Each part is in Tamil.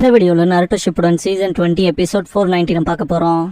இந்த வீடியோல நருட்டோ ஷிப்புடன் சீசன் 20 எபிசோட் 490 பார்க்க போறோம்.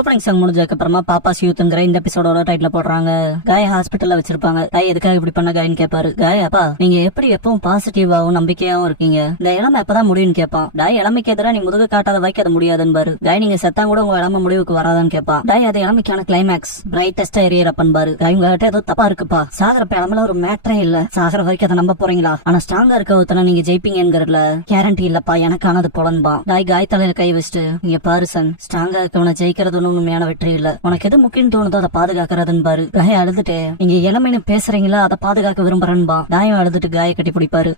ஓப்பனிங் சாங் முடிஞ்சதுக்கு அப்புறமா பாப்பாஸ் யூத்ங்கிற இந்த எபிசோடோட டைட்டில் போடுறாங்க. காய் ஹாஸ்பிட்டல்ல வச்சிருப்பாங்க. காய் எதுக்காக இப்படி பண்ண காயின்னு கேட்பாரு. காய் அப்பா நீங்க எப்படி எப்பவும் பாசிட்டிவாவும் நம்பிக்கையாவும் இருக்கீங்க, இந்த இளமை எப்பதான் முடியும்னு கேட்பான். டாய் இளமைக்கு எதிராக நீ முதுகு காட்டாத வைக்க அது முடியாதுன்னு பாரு. காய் நீங்க செத்தா கூட உங்க இளமை முடிவுக்கு வராதான்னு கேட்பா. டாய் அது இளமைக்கான கிளைமேக்ஸ் பிரைட்டஸ்டா எரியறப்பன் பாரு. காய் உங்ககிட்ட ஏதோ தப்பா இருக்குப்பா, சாகரப்ப இளமையில ஒரு மேட்டரே இல்ல, சாகர வரைக்கும் அதை நம்ப போறீங்களா, ஆனா ஸ்ட்ராங்கா இருக்க ஒருத்தன நீங்க ஜெயிப்பீங்கிறதுல கேரண்டி இல்லப்பா, எனக்கானது புலன்பா. டாய் காய் தலையில கை வச்சுட்டு இங்க பாரு சன், ஸ்ட்ராங்கா இருக்கவனை ஜெயிக்கிறது உண்மையான வெற்றி இல்ல, உனக்கு எது முக்கியம் தோணுதோ அதை பாதுகாக்கிறதுன்னு பாரு. காய அழுதுட்டு நீங்க இளமைன்னு பேசுறீங்களா, அதை பாதுகாக்க விரும்புறேன்பா. காயம் அழுதுட்டு காய கட்டி பிடிப்பாரு.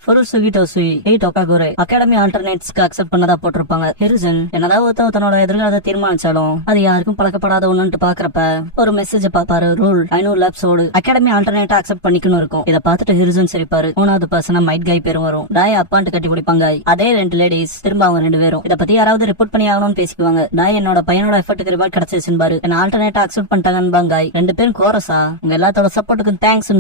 அகாடமி ஆல்டர்னேட்ஸ்க்கு அக்செப்ட் பண்ணதா போட்டிருப்பாங்க. ஹிருசன் என்னதான் ஒருத்தன் தன்னோட எதிர்காலத்தை தீர்மானிச்சாலும் அது யாருக்கும் பழக்கப்படாத ஒண்ணுன்னு பாக்குறப்ப ஒரு மெசேஜ் பாப்பாரு. ரூல் 500 லேப்ஸோடு அகாடமி ஆல்டர்னேட்டா அக்செப்ட் பண்ணிக்கணும் இருக்கும். இதை பார்த்துட்டு ஹிருசன் சிரிப்பாரு. 3வது பர்சனா மைட் காய் பேரும் வரும். டாய் அப்பான்ட்டு கட்டி பிடிப்பாங்க. அதே 2 லேடிஸ் திரும்ப அவங்க 2 பேரும் இதை பத்தி யாராவது ரிப்போர்ட் பண்ணி ஆகணும்னு பேசிக்குவாங்க. டாய் என்னோட பையனோட எஃபர்ட்டுக்கு ரிவார்ட் கிடைச்சிருச்சு பாரு, என்ன ஆல்டர்னேட்டா அக்செப்ட் பண்ணிட்டாங்க. 2 பேரும் கோரஸா உங்க எல்லாத்தோட சப்போர்ட்டுக்கு தேங்க்ஸ்.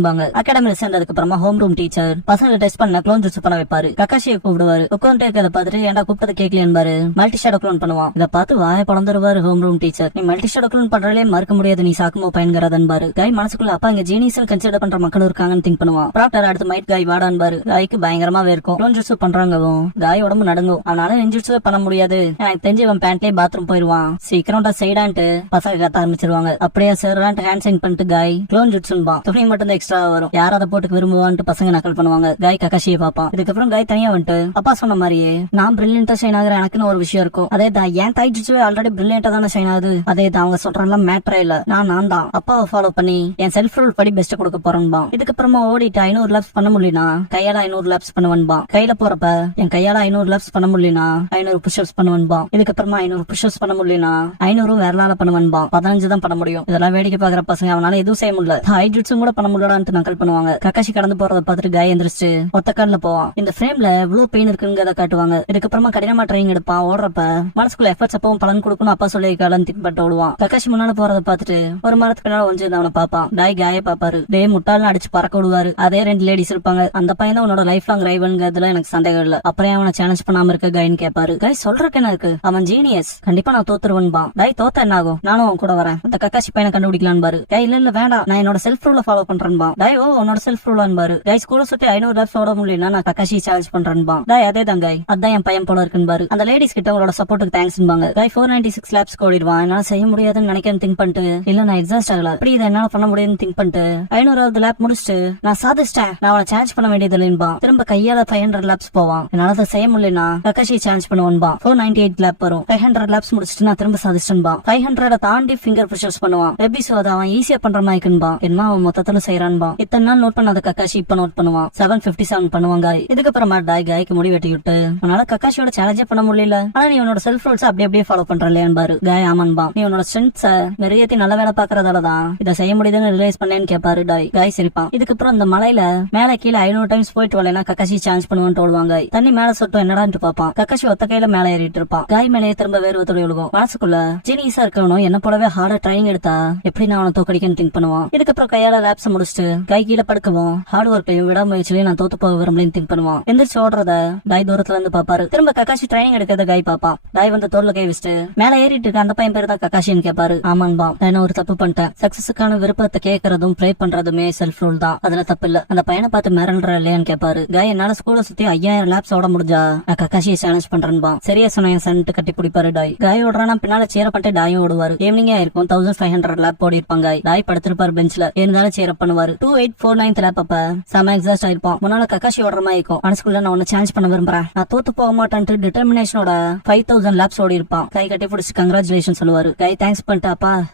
அகாடமில சேர்ந்ததுக்கு அப்புறமா ஹோம் ரூம் டீச்சர் பசங்களை டெஸ்ட் பண்ண க்ளோன் ஜூஸ் பண்ண வைப்பாரு. கக்காஷியை கூப்பிடுவாரு. உட்காந்து இருக்கிறத பார்த்துட்டு ஏன்டா கூப்பிட்டது கேட்கலையாரு. மல்டி ஷேடோ க்ளோன் பண்ணுவான். இதை பார்த்து வாய பழந்துருவாரு ஹோம் ரூம் டீச்சர். நீ மல்டி ஷேடோ க்ளோன் பண்றதே மறுக்க முடியாது, நீ சாக்குமோ பயன்கிறதன்பாரு. காய் மனசுக்குள்ள அப்பா இங்க ஜீனியஸ் கன்சிடர் பண்ற மக்கள் இருக்காங்கன்னு திங்க் பண்ணுவான். ப்ராக்டர் அடுத்து மைட் காய் வாடான்பாரு. காய்க்கு பயங்கரமாவே இருக்கும். க்ளோன் ஜூஸ் பண்றாங்கவும் காய் உடம்பு நடுங்கும். அவனால நெஞ்சுசே பண்ண முடியாது, எனக்கு தெரிஞ்சு இவன் பேண்ட்லயே பாத்ரூம் போயிருவான், சீக்கிரம் சைடான்ட்டு பசங்க கத்த ஆரம்பிச்சிருவாங்க. அப்படியே சேர்றான்ட்டு ஹேண்ட் சைன் பண்ணிட்டு காய் க்ளோன் ஜுட்ஸுன்பா. துணி மட்டும் தான் எக்ஸ்ட்ரா வரும், யாரும் அதை போட்டுக்கு விரும்புவான்ட்டு பசங்க நக்கல் பண்ணுவாங்க. காய் கக்காஷியை பாப்பான். இதுக்கப்புறம் காய் தனியா வந்துட்டு அப்பா சொன்ன மாதிரியே நான் பிரில்லியன்டா ஷைன் ஆகுற எனக்குன்னு ஒரு விஷயம் இருக்கும். அதே தான் என் தாய் ஜுட்ஸுவே ஆல்ரெடி பிரில்லியன்டா தானே ஷைன் ஆகுது. அதே தான் அவங்க சொல்றதெல்லாம் மேட்டரே இல்ல, நான் தான் அப்பாவை ஃபாலோ பண்ணி என் செல்ஃப் ரூல் படி பெஸ்ட் கொடுக்க போறேன்பா. இதுக்கப்புறமா ஓடிட்டு 500 லேப்ஸ் பண்ண முடியலனா கையால 500 லேப்ஸ் பண்ணுவன்பா. கையில போறப்ப என் கையால 500 லேப்ஸ் பண்ண முடியலனா 500 புஷ்அப்ஸ் பண்ணுவன்பா. இதுக்கப்புறமா 500 புஷ்அப்ஸ் பண்ண முடியலனா 500 வேறலால பண்ணுவன்பா. 15 தான் பண்ண முடியும். இதெல்லாம் வேடிக்கை பாக்குற பசங்க அவனால எதுவும் செய்ய முடியல, ஹைட்ரூட்ஸும் கூட பண்ண முடியலான்னு நக்கல் பண்ணுவாங்க. கக்காஷி கடந்து போறத பார்த்துட்டு காய் எந்திரிச்சு ஒத்த கால்ல போவான். இந்த ஃப்ரேம்ல எவ்வளவு பெயின் இருக்குங்கிறத காட்டுவாங்க. இதுக்கப்புறமா கடினமா ட்ரைனிங் எடுப்பான். ஓடுறப்ப மனசுக்குள்ள எஃபர்ட்ஸ் அப்பவும் பலன் கொடுக்கணும் அப்பா சொல்லி காலன்னு திங்க் பண்ணிட்டு ஓடுவான். கக்காஷி முன்னால போறத பார்த்துட்டு ஒரு மரத்துக்கு பின்னால ஒஞ்சு அவனை பாப்பான். டாய் காய பாப்பாரு. டே முட்டாள்னு அடிச்சு பறக்க விடுவாரு. அதே 2 லேடிஸ் இருப்பாங்க. அந்த பையன் தான் உன்னோட லைஃப் லாங் ரைவல்ங்கிறதுல எனக்கு சந்தேகம் இல்ல, அப்புறம் அவனை சேலஞ்ச் பண்ணாம இருக்க காயின்னு கேட்பாரு. காய் சொல்றக்கு என்ன இருக்கு, அவன் ஜீனியஸ், கண்டிப்பா நான் தோத்துருவன்பா. டாய் தோத்த என்ன ஆகும், நானும் அவன் கூட வரேன், அந்த கக்காஷி பையனை கண்டுபிடிக்கலாம் பாரு. கை இல்ல வேண்டாம், நான் என்னோட செல்ஃப் ரூல ஃபாலோ பண்றேன்பா. டாய் ஓ உன்னோட செல்ஃப் ரூலான் பாரு. கை ஸ்கூல சுத்தி 500 லேப்ஸ் ஓட முடியலன்னா நான் கக்காஷி சேலஞ்ச் பண்றேன்பா. டாய் அதே தான் காய், அதான் என் பையன் போல இருக்குன்னு பாரு. அந்த லேடிஸ் கிட்ட உங்களோட சப்போர்ட்டுக்கு தேங்க்ஸ்பாங்க. காய் 496 லேப்ஸ் ஓடிடுவான். என்னால செய்ய முடியாதுன்னு நினைக்கிறேன் திங்க் பண்ணிட்டு இல்ல நான் எக்ஸாஸ்ட் ஆகல, இப்படி இதை என்னால பண்ண முடியுதுன்னு திங்க் பண்ணிட்டு 500வது லேப் முடிச்சுட்டு நான் சாதிச்சிட்டேன், நான் அவனை சேலஞ்ச் பண்ண வேண்டியது இல்லைன்பா. திரும்ப கையால 500 லேப்ஸ் போவான். என்னால அதை செய்ய முடியலன்னா கக்காஷி சேலஞ்ச் பண்ணுவான்பா. 498 லேப் வரும். 500 லேப்ஸ் முடிச்சுட்டு நான் திரும்ப சாதிச்சிட்டேன்பா. 500 தாண்டி ஃபிங்கர் புஷர்ஸ் பண்ணுவான். எபிசோட் அவன் ஈஸியா பண்ற மாதிரிக்குன்பா. என்ன அவன் மொத்தத்துல செய்யறான்பா. இத்தனை நாள் நோட் பண்ணாத கக்காஷி இப்ப நோட் பண்ணுவான். 757 பண்ணுவாங்க. இதுக்கப்புறமா டாய் காய்க்கு முடி வெட்டி விட்டு உன்னால கக்காஷியோட சேலஞ்சே பண்ண முடியல, ஆனா நீ உன்னோட செல்ஃப் ரூல்ஸ் அப்படியே ஃபாலோ பண்றேன் பாரு. காய் ஆமான்பா, நீ உன்னோட ஸ்ட்ரென்த்ஸ நிறையத்தி நல்ல வேலை பாக்குறதாலதான் இதை செய்ய முடியுதுன்னு ரிலைஸ் பண்ணேன்னு கேட்பாரு டாய். காய் சிரிப்பான். இதுக்கப்புறம் இந்த மலையில மேல கீழே 500 டைம்ஸ் போயிட்டு வரலன்னா கக்காஷி சேலஞ்ச் பண்ணுவான்னு ஓடுவாங்க. தண்ணி மேல சொட்டும் என்னடான்னு பாப்பான். கக்காஷி ஒத்த கையில மேல ஏறிட்டு இருப்பான். காய் மேலேயே திரும்ப வேறு தொழில் விழுகும். மனசுக்குள்ள ஜீனியஸா இருக்கணும், என்ன போலவே ஹார்டா ட்ரைனிங் எடுத்தா எப்படி நான் அவனை தோக்கடிக்கன்னு திங்க் பண்ணுவான். இதுக்கப்புறம் கையால லேப்ஸ் முடிச்சுட்டு கை கீழே படுக்கவும் ஹார்ட் ஒர்க்கையும் விடாமுயற்சியிலையும் நான் தோத்து போக விரும்பலன்னு திங்க் பண்ணுவான். எந்திரிச்சு ஓடுறத டாய் தூரத்துல இருந்து பாப்பாரு. திரும்ப கக்காஷி ட்ரைனிங் எடுக்கிறத காய் பாப்பா. டாய் வந்து தோல்ல கை வச்சுட்டு மேல ஏறிட்டு இருக்க அந்த பையன் பேரு தான் கக்காஷின்னு கேட்பாரு. ஆமான்பா, நான் ஒரு தப்பு பண்ணிட்டேன், சக்சஸுக்கான விருப்பத்தை கேட்கறதும் ப்ரே பண்றதுமே செல்ஃப் ரூல் தான், அதுல தப்பு இல்ல, அந்த பையனை பார்த்து மிரள்ற இல்லையான்னு கேட்பாரு. காய் என்னால ஸ்கூல சுத்தி 5000 லேப்ஸ் ஓட முடிஞ்சா நான் கக்காஷியை சேலஞ்ச் பண்றேன்பா. சரியா சொன்னேன் சன்ட்டு கட்டி பிடிப்பாரு டாய். காய் ஓடுறானா பின்னால சேர பண்ணிட்டு டாயும் ஓடுவாரு. ஈவினிங்கா இருக்கும். 1500 லேப் ஓடி இருப்பாங்க. டாய் படுத்திருப்பாரு பெஞ்ச்ல. இருந்தாலும் சேர பண்ணுவாரு. 2849 லேப் அப்ப செம எக்ஸாஸ்ட் ஆயிருப்பான். முன்னால கக்காஷி ஓடுற மாதிரி இருக்கும். மனசுக்குள்ள நான் உன்னை சேலஞ்ச் பண்ண விரும்புறேன், நான் தோத்து போக மாட்டேன்ட்டு டிட்டர்மினேஷனோட 5000 லேப்ஸ் ஓடி இருப்பான். கை கட்டி பிடிச்சி கங்க்ராச்சுலேஷன் சொல்லுவாரு. கை தேங்க்ஸ் பண்ணிட்டு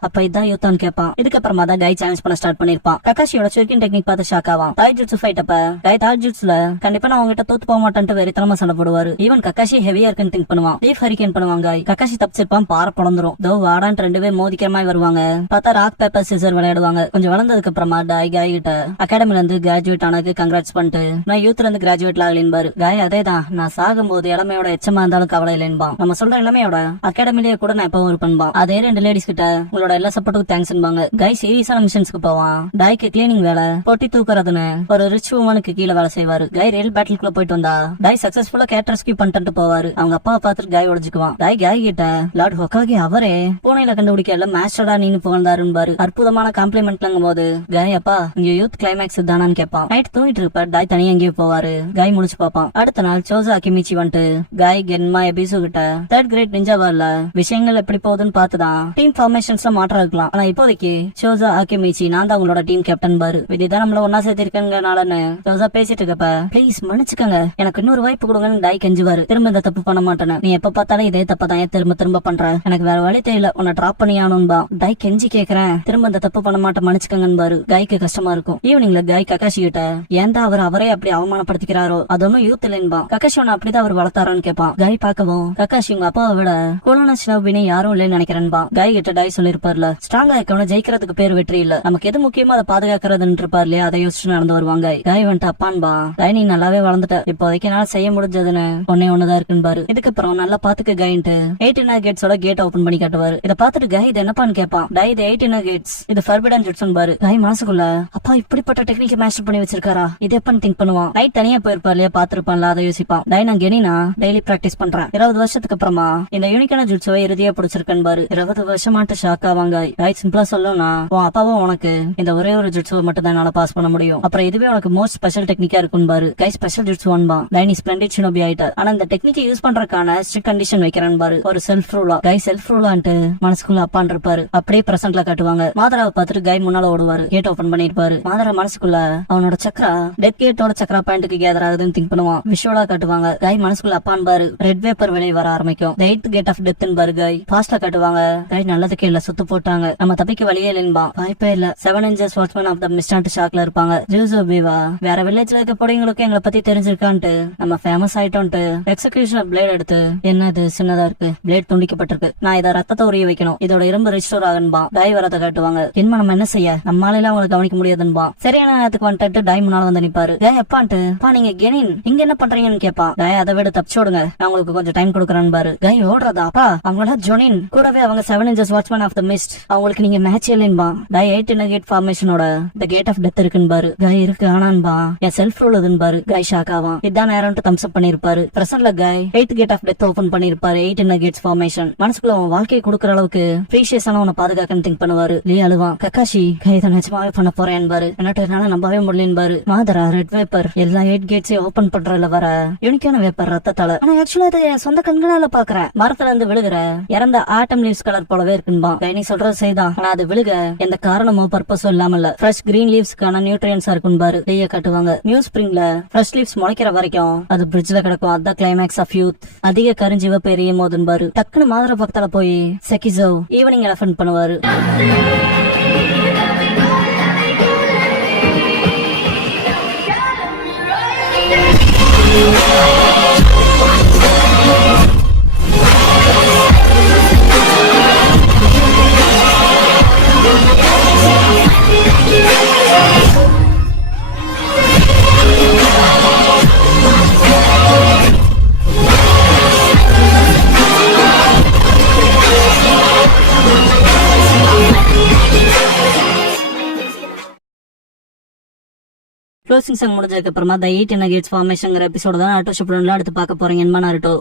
அப்ப இதான் யூத்தான் கேட்பான். இதுக்கப்புறமா தான் கை சேலஞ்ச் பண்ண ஸ்டார்ட் பண்ணிருப்பான். கக்காஷியோட சுருக்கின் டெக்னிக் பார்த்து ஷாக் ஆவான். தாய் ஜுட்ஸு ஃபைட் அப்ப கை தாய் ஜுட்ஸ்ல கண்டிப்பா நான் உங்ககிட்ட தோத்து போக மாட்டேன்ட்டு வெறித்தனமா சண்டை போடுவாரு. ஈவன் கக்காஷி ஹெவியா இருக்குன்னு திங்க் பண்ணுவான். லீஃப் ஹரிகேன் பண்ணுவாங்க. கக்காஷி தப்பிச்சிருப்பான். பாறை பொழந்துரும். தோ வாடா வாடான்னு 2 பேர் மோதிக்கிற மாதிரி வருவாங்க. பார்த்தா ராக் பேப்பர் சிசர் விளையாடுவாங்க. கொஞ்சம் வளர்ந்ததுக்கு அப்புறமா காய் கிட்ட அகாடமில இருந்து கிராஜுவேட் ஆனதுக்கு கங்க்ராட்ஸ் பண்ணிட்டு நான் யூத்ல இருந்து கிராஜுவேட் ஆகலின்பாரு. காய் அதேதான், நான் சாகும்போது இளமையோட எச்சமா இருந்தாலும் கவலை இல்லைன்பா. நம்ம சொல்ற இளமையோட அகாடமிலேயே கூட நான் எப்பவும் இருப்பேன்பா. அதே 2 லேடிஸ் கிட்ட உங்களோட எல்லா சப்போர்ட்டுக்கும் தேங்க்ஸ்பாங்க. காய் சீரியஸான மிஷன்ஸ்க்கு போவான். டாய்க்கு கிளீனிங் வேலை, பொட்டி தூக்குறதுன்னு ஒரு ரிச் உமனுக்கு கீழே வேலை செய்வாரு. காய் ரியல் பேட்டிலுக்குள்ள போயிட்டு வந்தா டாய் சக்சஸ்ஃபுல்லா கேட் ரெஸ்கியூ பண்ணிட்டு போவாரு. அவங்க அப்பாவை பார்த்துட்டு காய் உடைச்சுக்குவான். காய் கிட்ட லார்ட் ஹொக்காகி அவரே பூனையில கண்டுபிடிக்கல மாஸ்டர்டா நீனு புகழ்ந்தாருன்னு அற்புதமான காம்ப்ளிமெண்ட்லங்கும் போது காய் அப்பா இங்க யூத் கிளைமேக்ஸ் தானான்னு கேட்பான். நைட் தூங்கிட்டு இருப்ப டாய் தனியா எங்கேயோ போவாரு. காய் முடிச்சு பாப்பான். அடுத்த நாள் சோசா அக்கிமிச்சி வந்துட்டு காய் கென்மா எபிசு கிட்ட 3rd கிரேட் நிஞ்சா வார்ல விஷயங்கள் எப்படி போகுதுன்னு பார்த்துதான் டீம் ஃபார்மேஷன்ஸ்ல மாற்றம் இருக்கலாம். ஆனா இப்போதைக்கு சோசா அக்கிமிச்சி நான் தான் உங்களோட டீம் கேப்டன் பாரு. விதிதான் நம்மள ஒன்னா சேர்த்திருக்கனாலன்னு சோசா பேசிட்டு இருக்கப்ப ப்ளீஸ் மன்னிச்சுக்கங்க, எனக்கு இன்னொரு வாய்ப்பு கொடுங்கன்னு டாய் கெஞ்சுவாரு. திரும்ப இந்த தப்பு பண்ண மாட்டேன்னு, நீ எப்ப பார்த்தாலும் இதே தப்பதான் திரும்ப திரும்ப பண்ற, எனக்கு வேற வழி தெரியல, உன்னை டிராப் பண்ணி ஆனும்பா. டாய் கெஞ்சி கேக்குறேன், திரும்ப இந்த தப்பு பண்ண மாட்டேன் மன்னிச்சுக்கங்கன்னு பாரு. காய்க்கு கஷ்டமா இருக்கும். ஈவினிங்ல காய் கக்காஷி கிட்ட ஏன்டா அவர் அவரே அப்படி அவமானப்படுத்திக்கிறாரோ, அது ஒன்னும் யூத் இல்லைன்பா. கக்காஷி உன்னை அப்படிதான் அவர் வளர்த்தாரான்னு கேட்பான். காய் பார்க்கவும் கக்காஷி உங்க அப்பாவை விட கோலான சினோபினே யாரும் இல்லைன்னு நினைக்கிறேன்பா. காய் கிட்ட டாய் சொல்லிருப்பார்ல, ஸ்ட்ராங்கா இருக்கணும், ஜெயிக்கிறதுக்கு பேர் வெற்றி இல்ல, நமக்கு எது முக்கியமா அதை பாதுகாக்கிறதுன்னு இருப்பார் இல்லையா, அதை யோசிச்சு நடந்து வருவாங்க. காய் வந்துட்டு அப்பான்பா, காய் நீ நல்லாவே வளர்ந்துட்ட, இப்போதைக்கு என்னால செய்ய முடிஞ்சதுன்னு ஒன்னேதான் இருக்குன்னு பாரு. இதுக்கப்புறம் நல்லா பாத்துக்க காயின்ட்டு 18 கேட்ஸோட கேட் ஓபன் பண்ணி காட்டுவாரு. இதை பார்த்துட்டு காய் இது என்னப்பான்னு கேட்பான். டாய் இது 18 கேட்ஸ், இது ஃபர்பிடன் ஜுட்ஸ்னு பாரு. காய் மனசுக்குள்ள அப்பா இப்படிப்பட்ட டெக்னிக் மாஸ்டர் பண்ணி வச்சிருக்காரா, இது எப்பன்னு திங்க் பண்ணுவான். டாய் தனியா போயிருப்பார் இல்லையா, பாத்துருப்பான்ல, அதை யோசிப்பான். டாய் நான் கெனினா டெய்லி பிராக்டிஸ் பண்றேன், 20 வருஷத்துக்கு அப்புறமா இந்த யூனிக்கான ஜுட்ஸுவை இறுதியா பிடிச்சிருக்கேன்னு பாரு. 20 வருஷமாட்டு ஷாக் ஆவாங்க. டாய் சிம்பிளா சொல்லணும்னா உன் அப்பாவும் உனக்கு இந்த ஒரே ஒரு ஜுட்ஸுவை மட்டும் தான் என்னால பாஸ் பண்ண முடியும், அப்புறம் இதுவே உனக்கு மோஸ்ட் ஸ்பெஷல் டெக்னிக்கா இருக்கும் பாரு. காய் ஸ்பெஷல் ஜுட்ஸ் ஒன்பா. டாய் நீ ஸ்பிளண்டிட் ஷினோபி ஆயிட்ட, ஆனா இந்த டெக்னிக்கை யூஸ் பண்றதுக்கான ஸ்ட்ரிக்ட் கண்டிஷன் வைக்கிறேன் பாரு, ஒரு செல்ஃப் ரூலா. காய் செல்ஃப் ரூலான்ட்டு மனசுக்குள்ள அப்பான் இருப்பாரு. அப்படியே பிரசன்ட்ல காட்டுவாங்க. மாதராவை பார்த்துட்டு காய் முன்னால ஓடுவாரு. கேட் ஓபன் பண்ணிருப்பாரு. மாதரா மனசுக்குள்ள அவனோட சக்கரா டெத் கேட்டோட சக்கரா பாயிண்ட்டுக்கு கேதர் ஆகுதுன்னு திங்க் பண்ணுவான். விஷுவலா காட்டுவாங்க. காய் மனசுக்குள்ள அப்பான் பாரு. ரெட் வேப்பர் வெளியே வர ஆரம்பிக்கும். 8th கேட் ஆஃப் டெத் பாரு. காய் ஃபாஸ்டா காட்டுவாங்க. காய் நல்லதுக்கே இல்ல, சுத்து போட்டாங்க, நம்ம தப்பிக்க வழியே இல்லைன்பா. வாய்ப்பே இல்ல. 7 inches வாட்ச்மேன் ஆஃப் த மிஸ்டாண்ட் ஷாக்ல இருப்பாங்க. ஜூசோ பீவா வேற வில்லேஜ்ல இருக்க பொடிங்களுக்கு எங்களை பத்தி தெரிஞ்சிருக்கான்ட்டு நம்ம ஃபேமஸ் ஆயிட்டோம்ட்டு எக்ஸிகியூஷன் பிளேட் எடுத்து என்னது சின்னதா இருக்கு, பிளேட் துண்டிக்கப்பட்டிருக்கு, நான் இதை ரத்தத்தை உரிய வைக்கணும், இதோட இரும்பு ரிஸ்டோர் ஆகன்பா. டாய் வரத்தை காட்டுவாங்க. என்ன நம்ம என்ன செய்ய, நம்மளால அவங்களை கவனிக்க முடியாதுன்பா. சரியான நேரத்துக்கு வந்துட்டு டாய் முன்னால வந்து நிப்பாரு. டாய் எப்பான்ட்டு பா நீங்க கெனின் இங்க என்ன பண்றீங்கன்னு கேப்பா. டாய் அதை விட தப்பிச்சோடுங்க, நான் உங்களுக்கு கொஞ்சம் டைம் கொடுக்குறேன்னு பாரு. டாய் ஓடுறதா அப்பா, அவங்கள ஜொனின் கூடவே அவங்க 7 inches watchman of the mist, அவங்களுக்கு நீங்க மேட்ச் இல்லைன்பா. டாய் 18 கேட் ஃபார்மேஷனோட த கேட் ஆஃப் டெத் இருக்குன்னு பாரு. டாய் இருக்கு ஆனான்பா, என் செல்ஃப் ரூல் அதுன்னு பாரு. டாய் ஷாக் ஆவான். இதான் நேரம் தம்ஸ் அப் பண்ணிருப்பாரு. பிரசன்ட்ல காய் 8th gate of death open பண்ணிருப்பாரு. 18 கேட்ஸ் ஃபார்மேஷன். மனசுக்குள்ள அவன் வாழ்க்கையை கொடுக்கற அளவுக்கு ப்ரீஷியஸான உன்னை பாதுகாக்கன்னு திங்க் பண்ணுவாரு. லீ அழுவான். கக்காஷி கைதை நிஜமாவே பண்ண போறேன் பாரு, என்னட்டு என்னால நம்பவே முடியலன்னு பாரு. மாதரா ரெட் வேப்பர் எல்லா 8 கேட்ஸையும் ஓபன் பண்றதுல வர யூனிக்கான வேப்பர் ரத்தத்தால, ஆனா ஆக்சுவலா இதை என் சொந்த கண்களால பாக்குறேன். மரத்துல இருந்து விழுகிற இறந்த ஆட்டம் லீவ்ஸ் கலர் போலவே இருக்குன்பா. நீ சொல்றது செய்தான், ஆனா அது விழுக எந்த காரணமோ பர்பஸோ இல்லாம இல்ல, ஃப்ரெஷ் கிரீன் லீவ்ஸ்க்கான நியூட்ரியன்ஸா இருக்கும் பாரு. லீய காட்டுவாங்க. நியூ ஸ்பிரிங்ல ஃப்ரெஷ் லீவ்ஸ் முளைக்கிற வரைக்கும் அது பிரிட்ஜ்ல கிடக்கும். அதான் கிளைமேக்ஸ் ஆஃப் யூத். அதிக கரிஞ்சிவப்பு எரியும் போதுன்னு பாரு. டக்குனு மாதர பக்கத்துல போய் செக்கிசோ ஈவினிங் எலஃபன்ட் பண்ணுவாரு. க்ளோசிங் சாங் முடிஞ்சதுக்கு அப்புறமா த 18 கேட்ஸ் ஃபார்மேஷன் எபிசோட தான் ஆட்டோ ஷிப்ல அடுத்து பார்க்க போறீங்க. நாருட்டோ